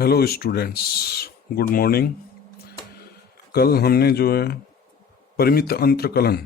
Hello students, good morning. कल हमने जो है परिमित अंतरकलन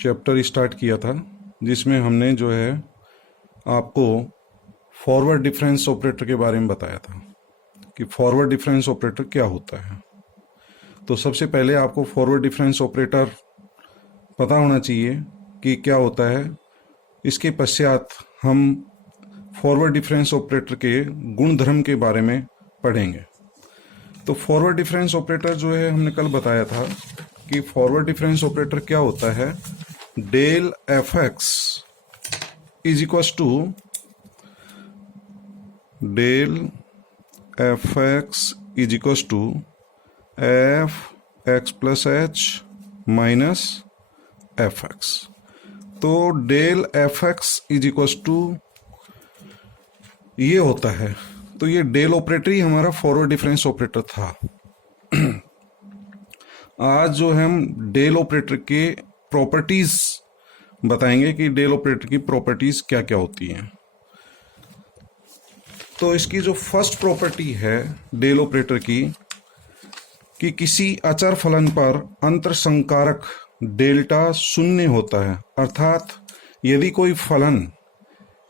चैप्टर स्टार्ट किया था, जिसमें हमने जो है आपको फॉरवर्ड डिफरेंस ऑपरेटर के बारे में बताया था कि फॉरवर्ड डिफरेंस ऑपरेटर क्या होता है। तो सबसे पहले आपको फॉरवर्ड डिफरेंस ऑपरेटर पता होना चाहिए कि क्या होता है। इसके पश्चात हम फॉरवर्ड डिफरेंस ऑपरेटर के गुणधर्म के बारे में पढ़ेंगे। तो फॉरवर्ड डिफरेंस ऑपरेटर जो है हमने कल बताया था कि फॉरवर्ड डिफरेंस ऑपरेटर क्या होता है। Del f x is equal to del f x is equal to f x plus h minus f x. तो del f x is equal to ये होता है। तो ये डेल ऑपरेटर ही हमारा फॉरवर्ड डिफरेंस ऑपरेटर था। आज जो हम डेल ऑपरेटर के प्रॉपर्टीज बताएंगे कि डेल ऑपरेटर की प्रॉपर्टीज क्या क्या होती हैं। तो इसकी जो फर्स्ट प्रॉपर्टी है डेल ऑपरेटर की, कि किसी अचर फलन पर अंतर संकारक डेल्टा शून्य होता है। अर्थात यदि कोई फलन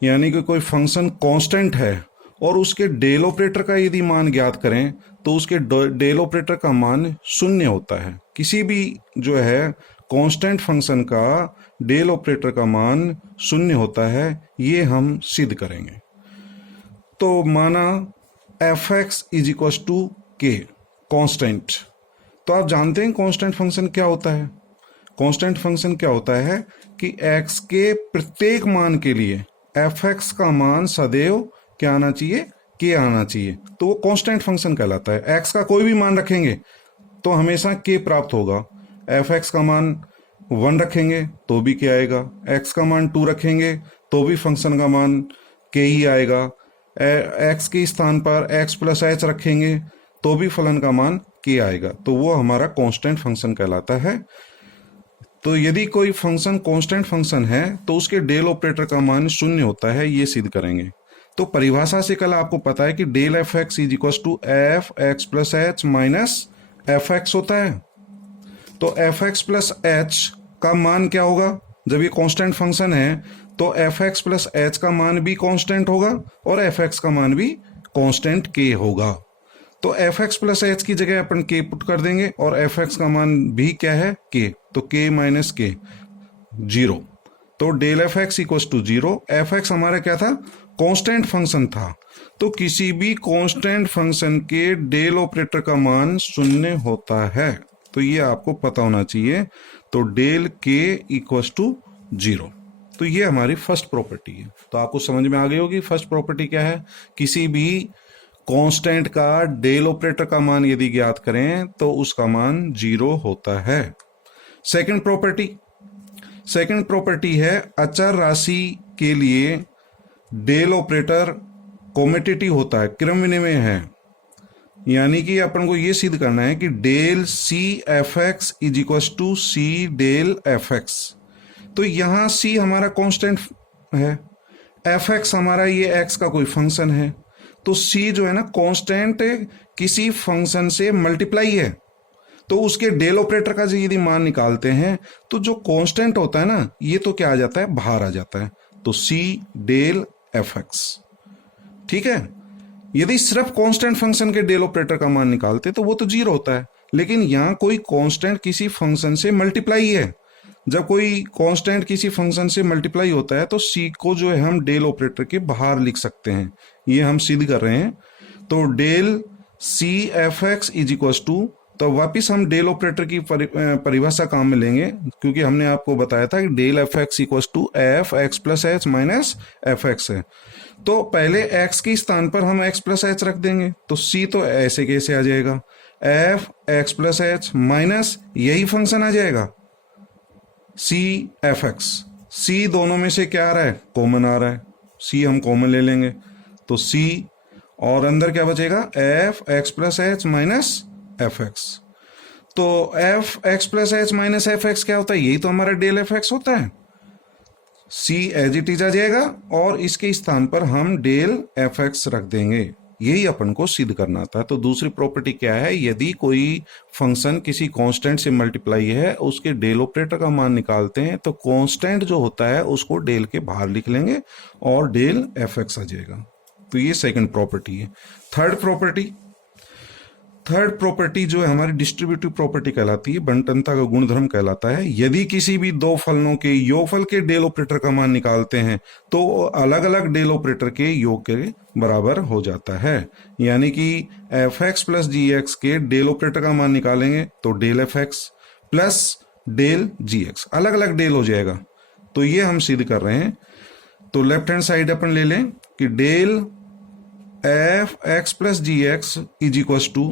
यानी कि कोई फंक्शन कांस्टेंट है और उसके डेल ऑपरेटर का यदि मान ज्ञात करें तो उसके डेल ऑपरेटर का मान शून्य होता है। किसी भी जो है कांस्टेंट फंक्शन का डेल ऑपरेटर का मान शून्य होता है, ये हम सिद्ध करेंगे। तो माना f x is equal to k constant. तो आप जानते हैं कांस्टेंट फंक्शन क्या होता है। कांस्टेंट फंक्शन क्या होता है कि एक्स के प्रत्येक मान के लिए एफ एक्स का मान सदैव क्या आना चाहिए, के आना चाहिए। तो वो कांस्टेंट फंक्शन कहलाता है। एक्स का कोई भी मान रखेंगे तो हमेशा के प्राप्त होगा। एफ एक्स का मान 1 रखेंगे तो भी के आएगा, एक्स का मान 2 रखेंगे तो भी फंक्शन का मान के ही आएगा। एक्स के स्थान पर एक्स प्लस एच रखेंगे तो भी फलन का मान के आएगा। तो वो हमारा कांस्टेंट फंक्शन कहलाता है। तो यदि कोई फंक्शन कांस्टेंट फंक्शन है तो उसके डेल ऑपरेटर का मान शून्य होता है, ये सिद्ध करेंगे। तो परिभाषा से कल आपको पता है कि del f x is equal to f x plus h minus f x होता है। तो एफ एक्स प्लस एच का मान क्या होगा, जब ये कांस्टेंट फंक्शन है तो एफ एक्स प्लस एच का मान भी कांस्टेंट होगा और एफ एक्स का मान भी कांस्टेंट के होगा। तो एफ एक्स प्लस एच की जगह अपन के पुट कर देंगे और एफ एक्स का मान भी क्या है, के। तो के माइनस के 0। तो del f x equal to 0। F x हमारा क्या था, कांस्टेंट फंक्शन था। तो किसी भी कांस्टेंट फंक्शन के डेल ऑपरेटर का मान शून्य होता है। तो ये आपको पता होना चाहिए। तो डेल के इक्वल टू 0। तो ये हमारी फर्स्ट प्रॉपर्टी है। तो आपको समझ में आ गई होगी फर्स्ट प्रॉपर्टी क्या है। किसी भी कांस्टेंट का डेल ऑपरेटर का मान यदि ज्ञात करें तो उसका मान 0 होता है। सेकंड प्रॉपर्टी है अचर राशि के लिए डेल ऑपरेटर कॉम्यूटेटिव होता है, क्रम विनिमय है। यानी कि अपन को यह सिद्ध करना है कि del c f x is equal to c del f x. तो यहां सी हमारा कांस्टेंट है, एफ एक्स हमारा ये एक्स का कोई फंक्शन है। तो सी जो है ना कांस्टेंट किसी फंक्शन से मल्टीप्लाई है, तो उसके डेल ऑपरेटर का यदि मान निकालते हैं तो जो कांस्टेंट होता है ना, ये तो क्या आ जाता है, बाहर आ जाता है। तो सी डेल एफ एक्स। ठीक है। यदि सिर्फ कांस्टेंट फंक्शन के डेल ऑपरेटर का मान निकालते तो वो तो 0 होता है। लेकिन यहां कोई कांस्टेंट किसी फंक्शन से मल्टीप्लाई है। जब कोई कांस्टेंट किसी फंक्शन से मल्टीप्लाई होता है तो सी को जो है हम डेल ऑपरेटर के बाहर लिख सकते हैं। ये हम सिद्ध कर रहे हैं। तो del c f x is equal to, तो वापिस हम डेल ऑपरेटर की परिभाषा काम में लेंगे, क्योंकि हमने आपको बताया था कि del f x equal to f x plus h minus f x है। तो पहले एक्स के स्थान पर हम एक्स प्लस एच रख देंगे। तो सी तो ऐसे कैसे आ जाएगा, f x plus h minus यही फंक्शन आ जाएगा सी एफ एक्स। सी दोनों में से क्या आ रहा है, कॉमन आ रहा है। सी हम कॉमन ले लेंगे तो सी, और अंदर क्या बचेगा, f x plus h minus f x. तो f x plus h minus f x क्या होता है, यही तो हमारा डेल एफ एक्स होता है। सी एज इट इज आ जाएगा और इसके स्थान पर हम डेल एफ एक्स रख देंगे। यही अपन को सिद्ध करना था। तो दूसरी प्रॉपर्टी क्या है, यदि कोई फंक्शन किसी कांस्टेंट से मल्टीप्लाई है, उसके डेल ऑपरेटर का मान निकालते हैं तो कांस्टेंट जो होता है उसको डेल के बाहर लिख लेंगे और डेल एफ एक्स आ जाएगा। तो ये सेकंड प्रॉपर्टी है। थर्ड प्रॉपर्टी जो है हमारी डिस्ट्रीब्यूटिव प्रॉपर्टी कहलाती है, बंटनता का गुणधर्म कहलाता है। यदि किसी भी दो फलनों के योगफल के डेल ऑपरेटर का मान निकालते हैं तो अलग अलग डेल ऑपरेटर के योग के बराबर हो जाता है। यानी कि f x plus g x के डेल ऑपरेटर का मान निकालेंगे तो del f x plus del g x अलग अलग डेल हो जाएगा। तो ये हम सिद्ध कर रहे हैं। तो लेफ्ट हैंड साइड अपन ले लें कि del f x plus g x is equal to,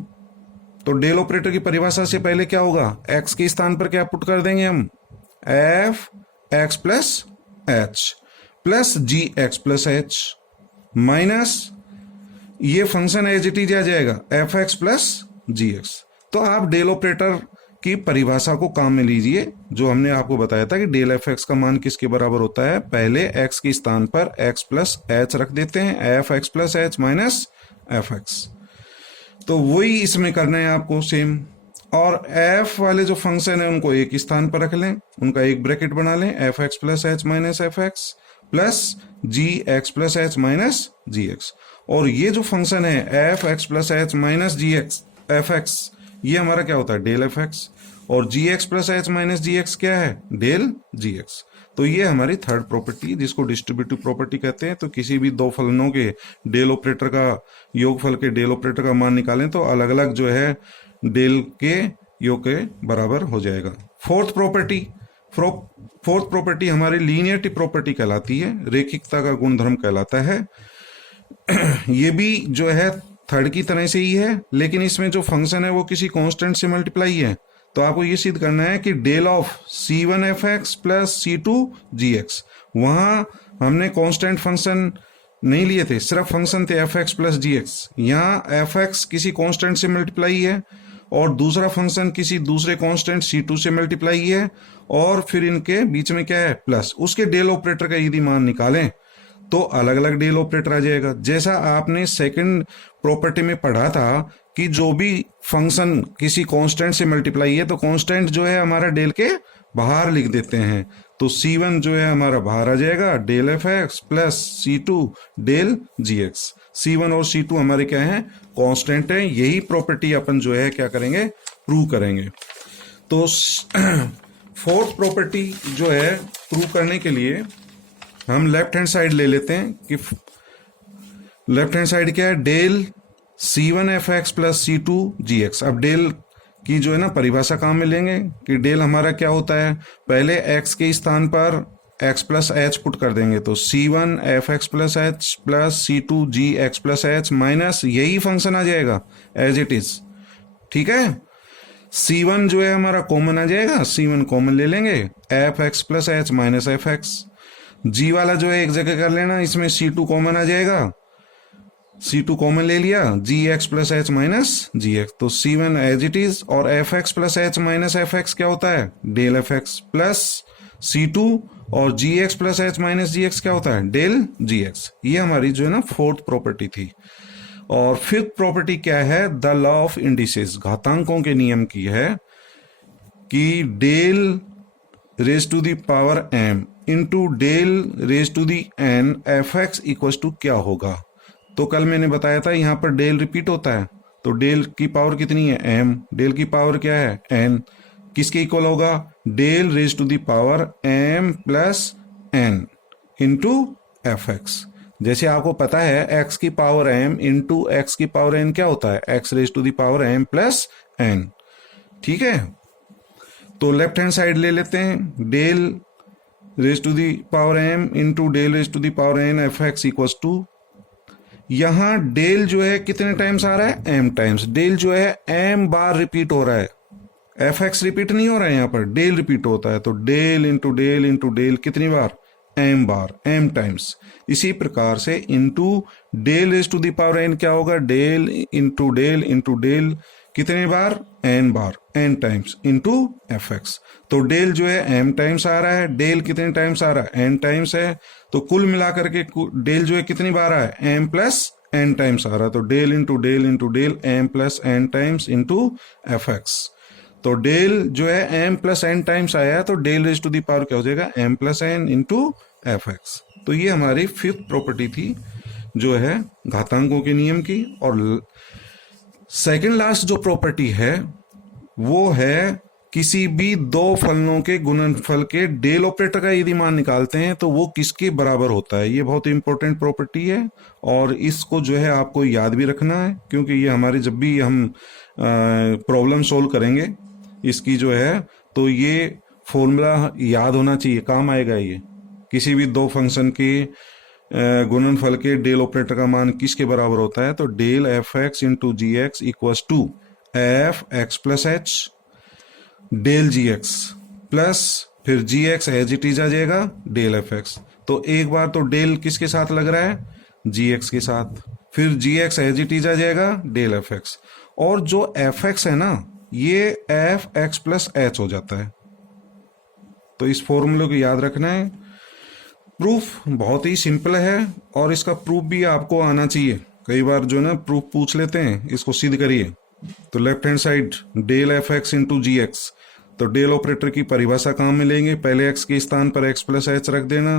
तो डेल ऑपरेटर की परिभाषा से पहले क्या होगा, x के स्थान पर क्या पुट कर देंगे हम, f x plus h plus g x plus h minus ये फंक्शन एज इट इज आ जाएगा f x plus g x. तो आप डेल ऑपरेटर की परिभाषा को काम में लीजिए, जो हमने आपको बताया था कि डेल एफ एक्स का मान किसके बराबर होता है, पहले x के स्थान पर x प्लस एच रख देते हैं, F x plus h minus f x. तो वही इसमें करना है आपको सेम। और f वाले जो फंक्शन है उनको एक स्थान पर रख लें, उनका एक ब्रैकेट बना लें, f x plus h minus f x plus g x plus h minus g x. और ये जो फंक्शन है f x plus h minus g x f x, ये हमारा क्या होता है, डेल एफ एक्स। और g x plus h minus g x क्या है, डेल जी एक्स। तो ये हमारी थर्ड प्रॉपर्टी जिसको डिस्ट्रीब्यूटिव प्रॉपर्टी कहते हैं। तो किसी भी दो फलनों के डेल ऑपरेटर का, योगफल के डेल ऑपरेटर का मान निकालें तो अलग अलग जो है डेल के योग के बराबर हो जाएगा। फोर्थ प्रॉपर्टी हमारी लीनियरिटी प्रॉपर्टी कहलाती है, रेखिकता का गुणधर्म कहलाता है। ये भी जो है थर्ड की तरह से ही है, लेकिन इसमें जो फंक्शन है वो किसी कांस्टेंट से मल्टीप्लाई है। तो आपको ये सिद्ध करना है कि del of c1 f x plus c2 g x, वहां हमने कांस्टेंट फंक्शन नहीं लिए थे, सिर्फ फंक्शन थे F x plus g x. यहाँ एफ एक्स किसी कांस्टेंट से मल्टीप्लाई है और दूसरा फंक्शन किसी दूसरे कांस्टेंट c2 से मल्टीप्लाई है, और फिर इनके बीच में क्या है, प्लस। उसके डेल ऑपरेटर का यदि मान निकालें तो अलग अलग डेल ऑपरेटर आ जाएगा। जैसा आपने सेकंड प्रॉपर्टी में पढ़ा था कि जो भी फंक्शन किसी कांस्टेंट से मल्टीप्लाई है तो कांस्टेंट जो है हमारा डेल के बाहर लिख देते हैं। तो c1 जो है हमारा बाहर आ जाएगा, del f x plus c2 del g x. c1 और c2 हमारे क्या है, कांस्टेंट है। यही प्रॉपर्टी अपन जो है क्या करेंगे, प्रूव करेंगे। तो फोर्थ प्रॉपर्टी जो है प्रूव करने के लिए हम लेफ्ट हैंड साइड ले लेते हैं कि लेफ्ट हैंड साइड क्या है, del c1 f x plus c2 g x. अब डेल की जो है ना परिभाषा काम में लेंगे कि डेल हमारा क्या होता है, पहले x के स्थान पर x प्लस एच पुट कर देंगे तो c1 f x plus h plus c2 g x plus h minus यही फंक्शन आ जाएगा एज इट इज। ठीक है, c1 जो है हमारा कॉमन आ जाएगा, c1 कॉमन ले लेंगे, f x plus h minus f x. G वाला जो है एक जगह कर लेना, इसमें c2 कॉमन आ जाएगा, c2 कॉमन ले लिया, g x plus h minus g x. तो c1 एज इट इज, और f x plus h minus f x क्या होता है, del f x plus c2, और g x plus h minus g x क्या होता है, डेल जी एक्स। ये हमारी जो है ना फोर्थ प्रॉपर्टी थी। और फिफ्थ प्रॉपर्टी क्या है, द लॉ ऑफ इंडिसेस, घातांकों के नियम की है कि del raise to the power m into del raise to the n f x equal to क्या होगा। तो कल मैंने बताया था यहाँ पर डेल रिपीट होता है, तो डेल की पावर कितनी है, m, डेल की पावर क्या है, n, किसके इक्वल होगा, del raise to the power m plus n into f x. जैसे आपको पता है x की पावर m इंटू एक्स की पावर n क्या होता है, x raise to the power m plus n। ठीक है, तो लेफ्ट हैंड साइड ले लेते हैं, del raise to the power m into del raise to the power n f x equals to, यहां डेल जो है कितने टाइम्स आ रहा है, m टाइम्स। डेल जो है m बार रिपीट हो रहा है, एफ एक्स रिपीट नहीं हो रहा है, यहाँ पर डेल रिपीट होता है। तो डेल इंटू डेल कितनी बार, m बार, m टाइम्स। इसी प्रकार से into del raise to the power n क्या होगा, डेल इंटू डेल कितने बार, n बार, n times into f x. तो डेल जो है m टाइम्स आ रहा है, डेल कितने टाइम्स आ रहा है, n टाइम्स है। तो कुल मिलाकर के डेल जो है कितनी बार है, m प्लस एन टाइम्स आ रहा है, तो del into del m plus n times into f x. तो डेल जो है एम प्लस एन टाइम्स आया है, तो del raise to the power क्या हो जाएगा, m plus n into f x. तो ये हमारी फिफ्थ प्रॉपर्टी थी जो है घातांकों के नियम की। और सेकंड लास्ट जो प्रॉपर्टी है वो है किसी भी दो फलनों के गुणनफल के डेल ऑपरेटर का यदि मान निकालते हैं तो वो किसके बराबर होता है। ये बहुत इंपॉर्टेंट प्रॉपर्टी है और इसको जो है आपको याद भी रखना है, क्योंकि ये हमारे जब भी हम प्रॉब्लम सोल्व करेंगे इसकी जो है, तो ये फॉर्मूला याद होना चाहिए, काम आएगा ये। किसी भी दो फंक्शन के गुणनफल के डेल ऑपरेटर का मान किसके बराबर होता है, तो del f x into g x equals to f x plus h del g x plus फिर g x as it is आ जाएगा डेल एफ एक्स। तो एक बार तो डेल किसके साथ लग रहा है, जी एक्स के साथ, फिर g x as it is आ जाएगा डेल एफ एक्स, और जो एफ एक्स है ना ये एफ एक्स प्लस एच हो जाता है। तो इस फॉर्मूले को याद रखना है। प्रूफ बहुत ही सिंपल है और इसका प्रूफ भी आपको आना चाहिए। कई बार जो है ना प्रूफ पूछ लेते हैं, इसको सिद्ध करिए। तो left hand side del f x into g x, तो डेल ऑपरेटर की परिभाषा काम में लेंगे, पहले एक्स के स्थान पर एक्स प्लस एच रख देना,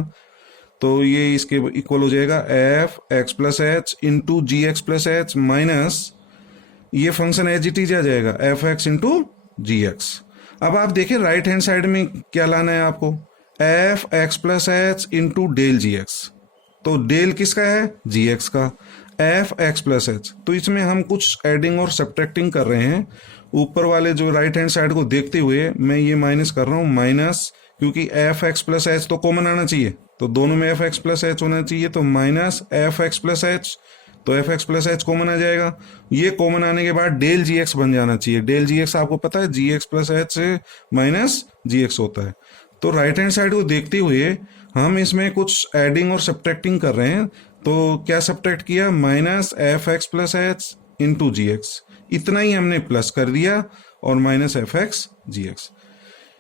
तो ये इसके इक्वल हो जाएगा f x plus h into g x plus h minus ये फंक्शन एज इट इज आ जाएगा f x into g x. अब आप देखिए राइट हैंड साइड में क्या लाना है आपको, f x plus h into del g x. तो डेल किसका है, जी एक्स का, एफ एक्स प्लस एच। तो इसमें हम कुछ एडिंग और सब्ट्रैक्टिंग कर रहे हैं। ऊपर वाले जो राइट हैंड साइड को देखते हुए मैं ये माइनस कर रहा हूँ, माइनस, क्योंकि एफ एक्स प्लस एच तो कॉमन आना चाहिए, तो दोनों में एफ एक्स प्लस एच होना चाहिए, तो minus f x plus h, तो f x plus h common आ जाएगा। ये कॉमन आने के बाद डेल जी एक्स बन जाना चाहिए। डेल जी एक्स आपको पता है जी एक्स प्लस एच से माइनस जी एक्स होता है। तो राइट हैंड साइड को देखते हुए हम इसमें कुछ एडिंग और सब्ट्रैक्टिंग कर रहे हैं। तो क्या सब्ट्रैक्ट किया, minus f x plus h into g x, इतना ही हमने प्लस कर दिया, और minus f x g x.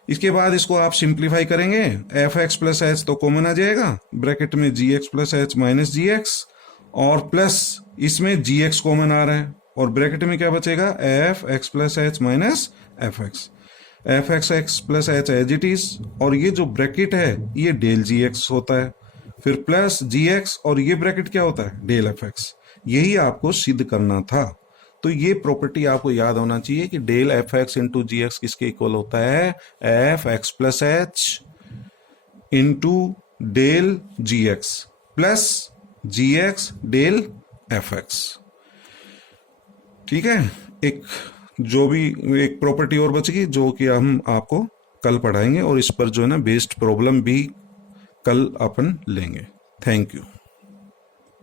इसके बाद इसको आप सिंप्लीफाई करेंगे, एफ एक्स प्लस एच तो कॉमन आ जाएगा, ब्रैकेट में g x plus h minus g x, और प्लस इसमें जी एक्स कॉमन आ रहा है, और ब्रैकेट में क्या बचेगा, f x plus h minus f x x plus h as it is, और ये जो ब्रैकेट है ये डेल जी एक्स होता है, फिर प्लस जी एक्स, और ये ब्रैकेट क्या होता है, डेल एफ एक्स। यही आपको सिद्ध करना था। तो ये प्रॉपर्टी आपको याद होना चाहिए कि del f x into g x किसके इक्वल होता है, f x plus h into del g x plus g x del f x. ठीक है, एक जो भी एक प्रॉपर्टी और बचेगी जो कि हम आपको कल पढ़ाएंगे, और इस पर जो है ना बेस्ड प्रॉब्लम भी कल अपन लेंगे। Thank you.